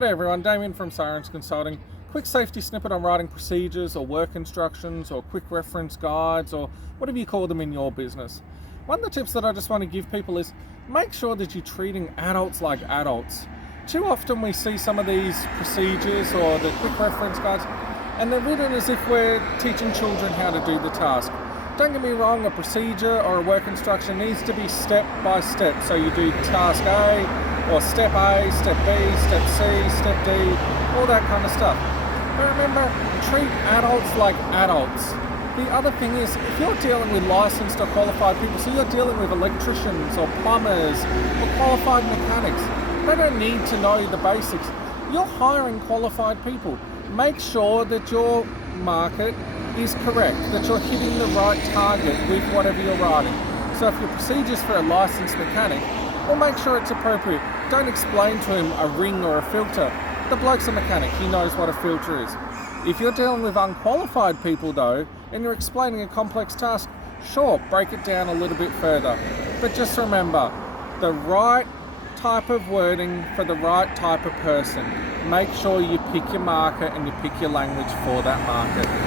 Hey everyone, Damien from Sirens Consulting. Quick safety snippet on writing procedures or work instructions or quick reference guides or whatever you call them in your business. One of the tips that I just want to give people is make sure that you're treating adults like adults. Too often we see some of these procedures or the quick reference guides and they're written as if we're teaching children how to do the task. Don't get me wrong, a procedure or a work instruction needs to be step by step. So you do task A, or step A, step B, step C, step D, all that kind of stuff. But remember, treat adults like adults. The other thing is, if you're dealing with licensed or qualified people, so you're dealing with electricians or plumbers or qualified mechanics, they don't need to know the basics. You're hiring qualified people. Make sure that your market is correct, that you're hitting the right target with whatever you're writing. So if your procedure's for a licensed mechanic, well, make sure it's appropriate. Don't explain to him a ring or a filter. The bloke's a mechanic, he knows what a filter is. If you're dealing with unqualified people though, and you're explaining a complex task, sure, break it down a little bit further. But just remember, the right type of wording for the right type of person. Make sure you pick your market and you pick your language for that market.